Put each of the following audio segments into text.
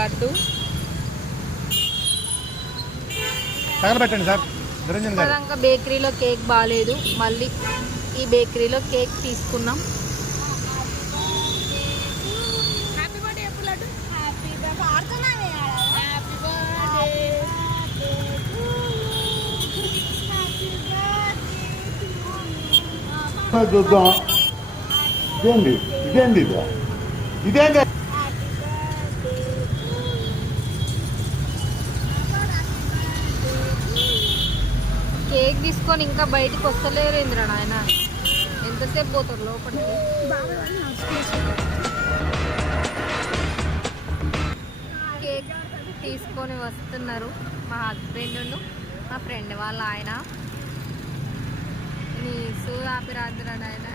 Laddu తగలబెట్టండి sir. ఇంకా బేకరీలో cake బాగాలేదు, మళ్ళీ ఈ బేకరీలో కేక్ తీసుకున్నాం. చూద్దాం. ఇదేంటి ఇదేంటి ఇదేంటి కేక్ తీసుకొని ఇంకా బయటికి వస్తలేరు ఇంద్ర నాయన, ఎంతసేపు పోతారు లోపలికి. కేక్ తీసుకొని వస్తున్నారు మా హస్బెండ్, మా ఫ్రెండ్ వాళ్ళ ఆయన. నీ సూరాపిరాంధ్రడు ఆయన.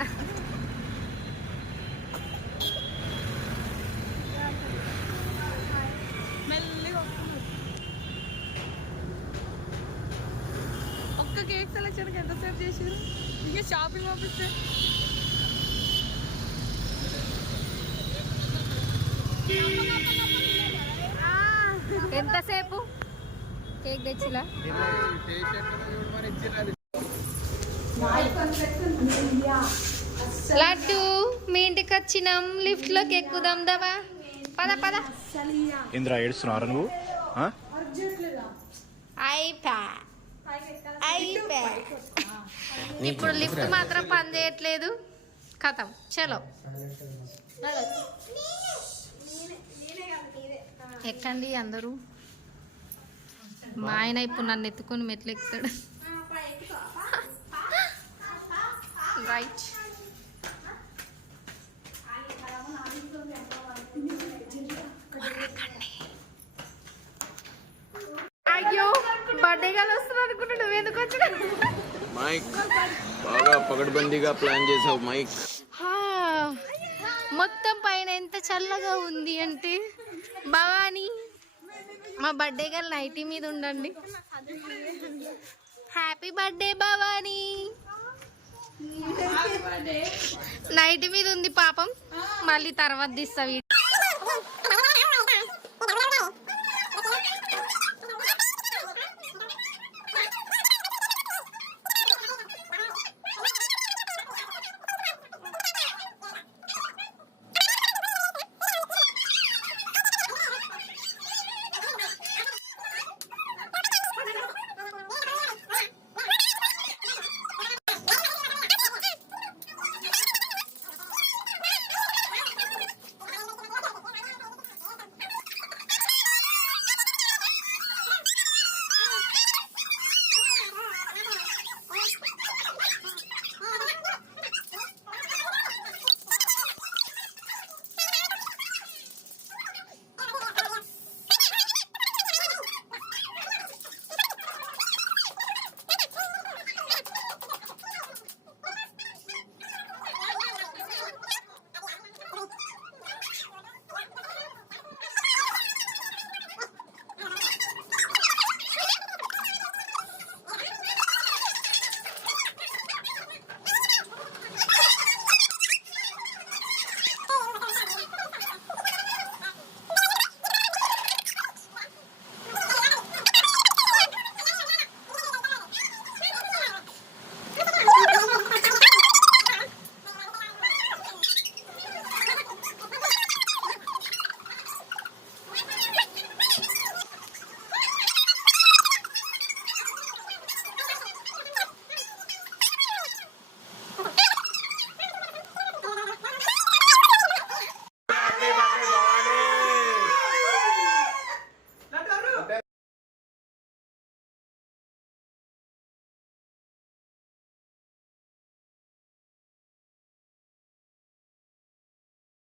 ఒక్క కేక్ సెలక్షన్కి ఎంతసేపు చేసారు? ఇంకా షాపింగ్ పంపిస్తే ఎంతసేపు కేక్ తెచ్చిలా? లడ్డు మీ ఇంటికి వచ్చినాం, లిఫ్ట్ లోకి ఎక్కుదాం దవా. పద పద. ఇంద్ర ఏడుస్తున్నారా నువ్వు? ఇప్పుడు లిఫ్ట్ మాత్రం పని చేయట్లేదు. కథం చలో ఎక్కండి అందరూ. మా ఆయన ఇప్పుడు నన్ను ఎత్తుకొని మెట్లు ఎక్కుతాడు. రైట్. అయ్యో బర్త్డే గారు వస్తున్నారు అనుకుంటా, నువ్వెందుకు వచ్చినా? మైక్ బాగా పగడ్బందీగా ప్లాన్ చేసావు మైక్. మొత్తం పైన ఎంత చల్లగా ఉంది అంటే. భవానీ మా బర్త్డే గర్ల్ నైటీ మీద ఉండండి. Happy birthday Bhavani. నైటీ మీద ఉంది పాపం, మళ్ళీ తర్వాత తీస్తా.